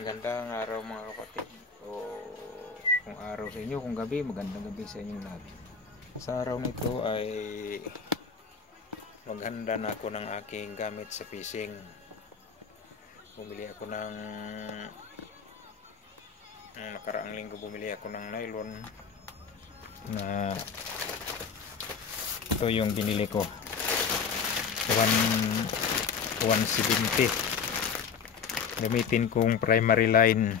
Magandang araw mga kapatid, o kung araw sa inyo, kung gabi, magandang gabi sa inyo lahat. Sa araw nito ay maghanda na ako ng aking gamit sa fishing. Bumili ako ng nakaraang linggo, bumili ako ng nylon na ito yung binili ko, 170. Gamitin kong primary line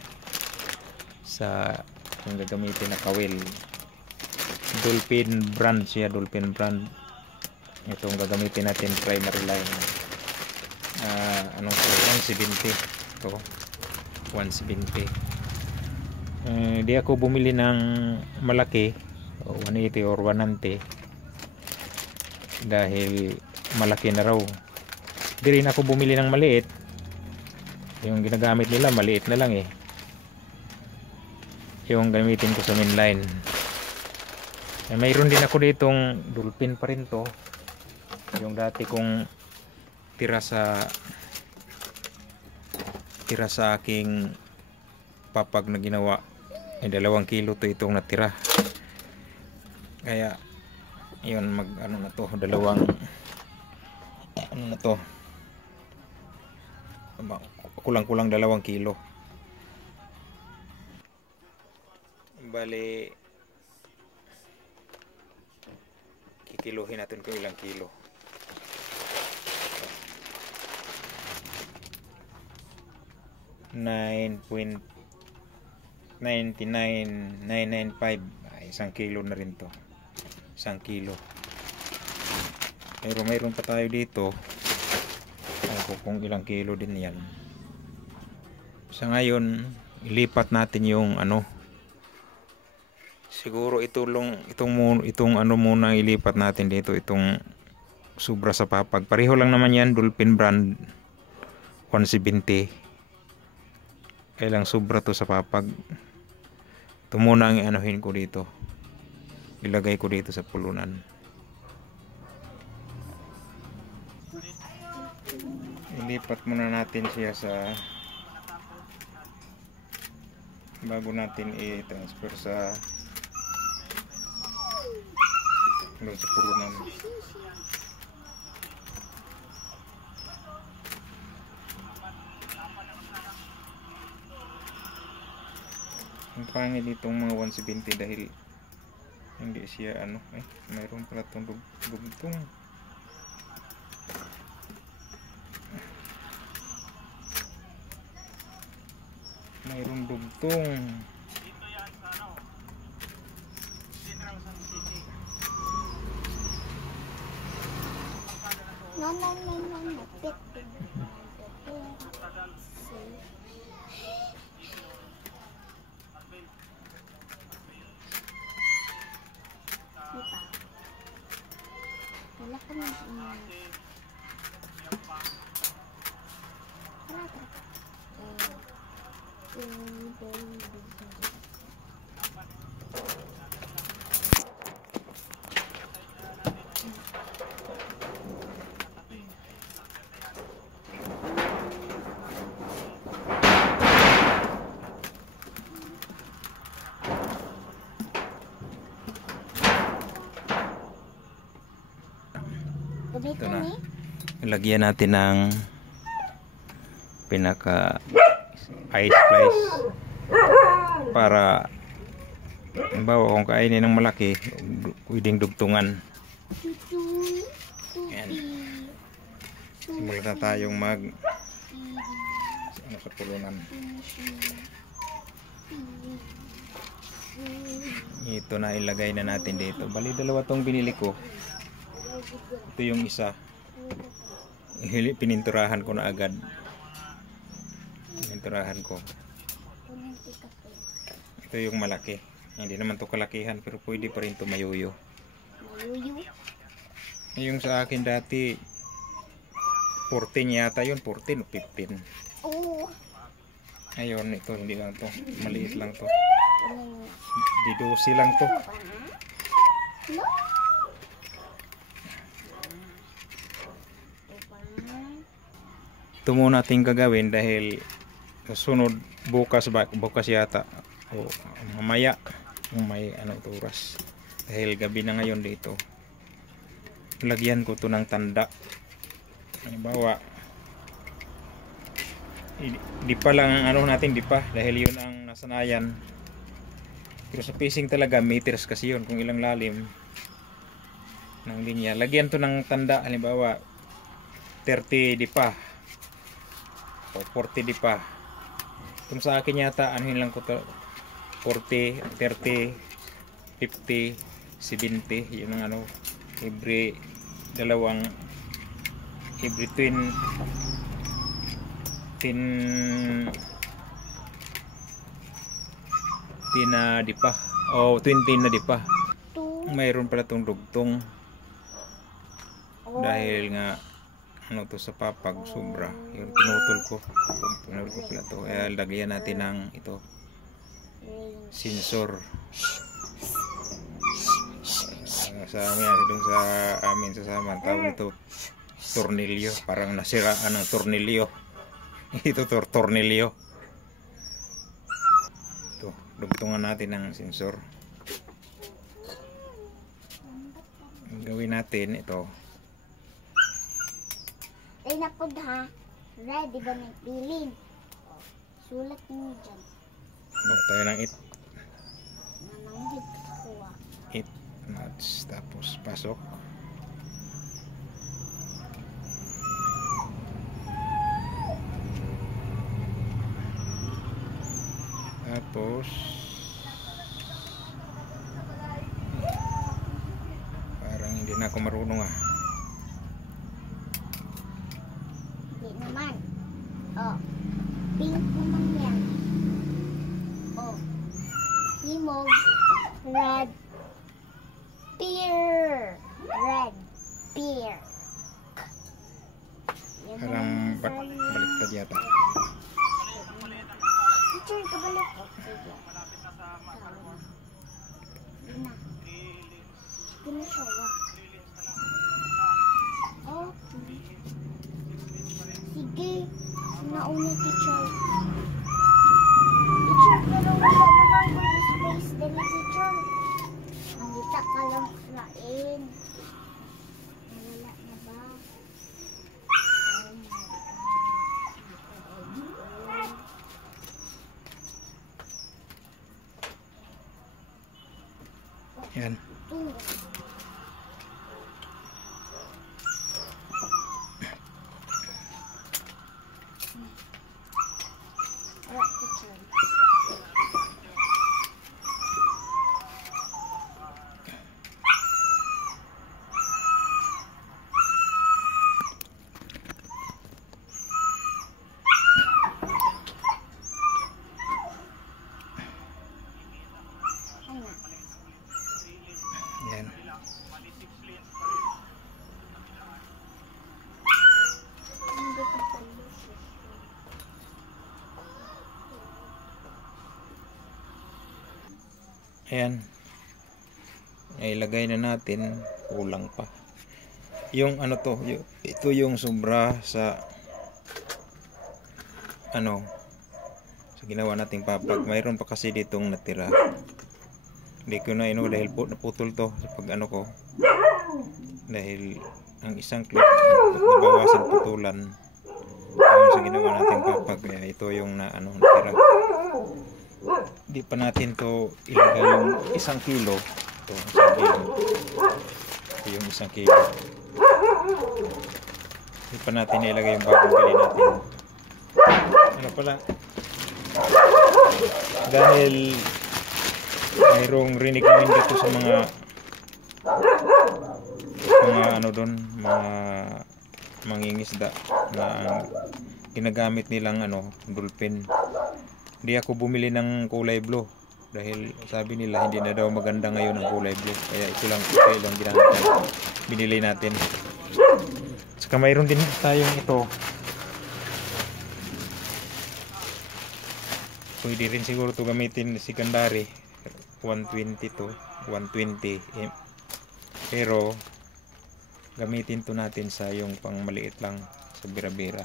sa kung gagamitin na kawil. Dolphin brand siya, Dolphin brand. Itong gagamitin natin primary line. Anong to? 170. Ito, 170. Di ako bumili ng malaki, 180 or 190, dahil malaki na raw. Di rin ako bumili ng maliit. Yung ginagamit nila maliit na lang yung gamitin ko sa mainline. Mayroon din ako ditong dolphin pa rin to, yung dati kong tira sa aking papag na ginawa. 2 kilo to itong natira, kaya yun, ano na to, ano na to, kulang-kulang 2 kilo. Bali, kikiluhin natin kung ilang kilo. $9.99995. 1 kilo na rin to. 1 kilo. Pero mayroon pa tayo dito. Kung ilang kilo din yan. Sa ngayon, ilipat natin yung ano. Siguro itong ano muna ilipat natin dito, itong sobra sa papag. Pareho lang naman yan, Dolphin brand, 170. Kailang sobra to sa papag. Ito muna ang anuhin ko dito. Ilagay ko dito sa pulunan. Ilipat muna natin siya sa, bago natin i-transfer sa pulunan. Ang pangit itong mga 170 dahil hindi siya ano, mayroon pala itong dugtong. Mayroon dugtong. Ito na. Lagyan natin ng pinaka ice slice para halimbawa kung kainin ng malaki, pwedeng dugtungan. Ayan. Simulan na tayong sa pulunan. Ito na, ilagay na natin dito. Bali, 2 tong binili ko. Ito yung isa, pininturahan ko na agad. Pininturahan ko. Ito yung malaki. Hindi naman to kalakihan, pero pwede pa rin to mayuyo. Yung sa akin dati 14 yata yun, 14 o 15. Ayun, ito hindi lang to, maliit lang to. Di 12 lang to. Ito muna natin gagawin dahil Sunod bukas yata o mamaya kung may ano oras, dahil gabi na ngayon dito. Lagyan ko to ng tanda. Halimbawa, di pa lang ano natin, di pa, dahil yun ang nasanayan. Pero sa fishing talaga meters kasi yun kung ilang lalim ng linya. Lagyan to ng tanda, halimbawa 30 di pa o 40 di pa. Kung sa akin yata anuhin lang ko to 40, 30, 50, 70, yun ang ano, every twin 10 na di pa o 20 na di pa. Mayroon pala tong dugtong dahil nga ano to sa papag sobra, yung pinutol ko pala to, kaya lagyan natin ng ito sensor. Sa amin sa Saman tawag ito tornilyo, parang nasiraan ng tornilyo. Ito tornilyo. Ito, dugtungan natin ng sensor. Ang gawin natin ito. Ay napod ha. Ready ba may pilin? Sulat mo dyan. Tayo ng 8 Nananggit ko 8 nuts, tapos pasok. Tapos parang hindi na ako marunong ah. Hindi naman. Oh. Pink naman yan. Oh. Himog. Red. Pear. Red. Pear. Yan Parang naman sa baliktad yata. Teacher, kabalik ko. Sige. Yun na. Sige na siya. Okay. Sige. Nauna, teacher. Teacher, pero wala naman yung space din ni teacher. Nangita ka lang lain. Nawala na ba? Oh my God. Yan. Alright, teacher. Yan. Ayan. Ilagay na natin, kulang pa. Yung ano to, ito yung sobra sa ano sa ginawa nating papag. Mayroon pa kasi ditong natira. Hindi ko na dahil naputol to sa pag ano ko. Dahil ang isang clip nabawasan putulan. Yung sa ginawa nating papag, kaya ito yung natira. Di pa natin to ilagay yung 1 kilo. Ito, 1 kilo. Ito yung 1 kilo. Di pa natin ilagay yung bagong bili natin. Ano pala? Dahil mayroong rinig namin dito sa mga ano doon, mga mangingisda na ginagamit nilang dolphin. Hindi ako bumili ng kulay blue dahil sabi nila hindi na daw maganda ngayon ang kulay blue, kaya ito lang ginamit natin, binili natin. Saka mayroon din tayong ito, pwede rin siguro ito gamitin secondary 120 to 120 pero gamitin to natin sa yung pang maliit lang sa bira-bira.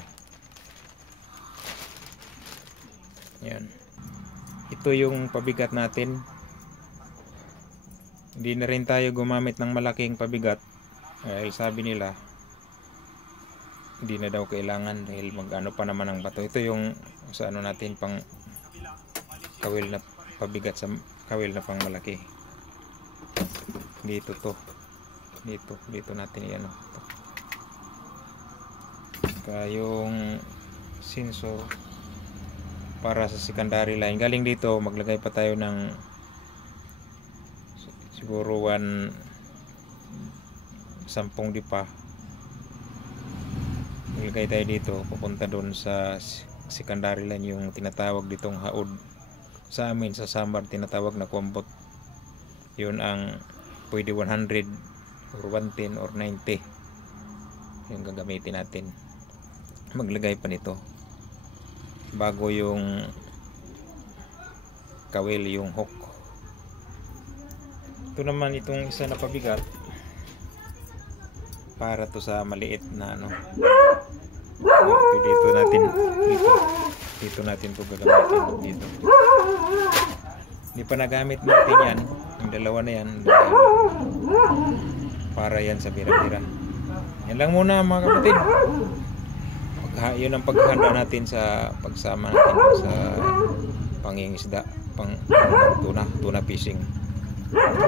Yan. Ito yung pabigat natin. Hindi na rin tayo gumamit ng malaking pabigat. Dahil sabi nila, hindi na daw kailangan dahil mag-ano pa naman ang bato. Ito yung sa ano natin pang kawil na pabigat sa kawil na pang malaki. Dito to. Dito natin i-ano. Saka yung sensor para sa secondary line. Galing dito, maglagay pa tayo ng siguro 10 dipa. Maglagay tayo dito, pupunta doon sa secondary line, yung tinatawag ditong haod. Sa amin, sa Samar, tinatawag na kumbot. Yun ang pwede 100 or 110 or 90 yung gagamitin natin. Maglagay pa nito bago yung kawil, yung hook. Ito naman, itong isa na pabigat para to sa maliit na ano. Dito natin to gagamitin dito. Hindi pa nagamit natin yan, yung dalawa na yan, para yan sa bira-bira. Yan lang muna mga kapatid. Yun ang paghahanda natin sa pagsama natin sa pangingisda, tuna fishing.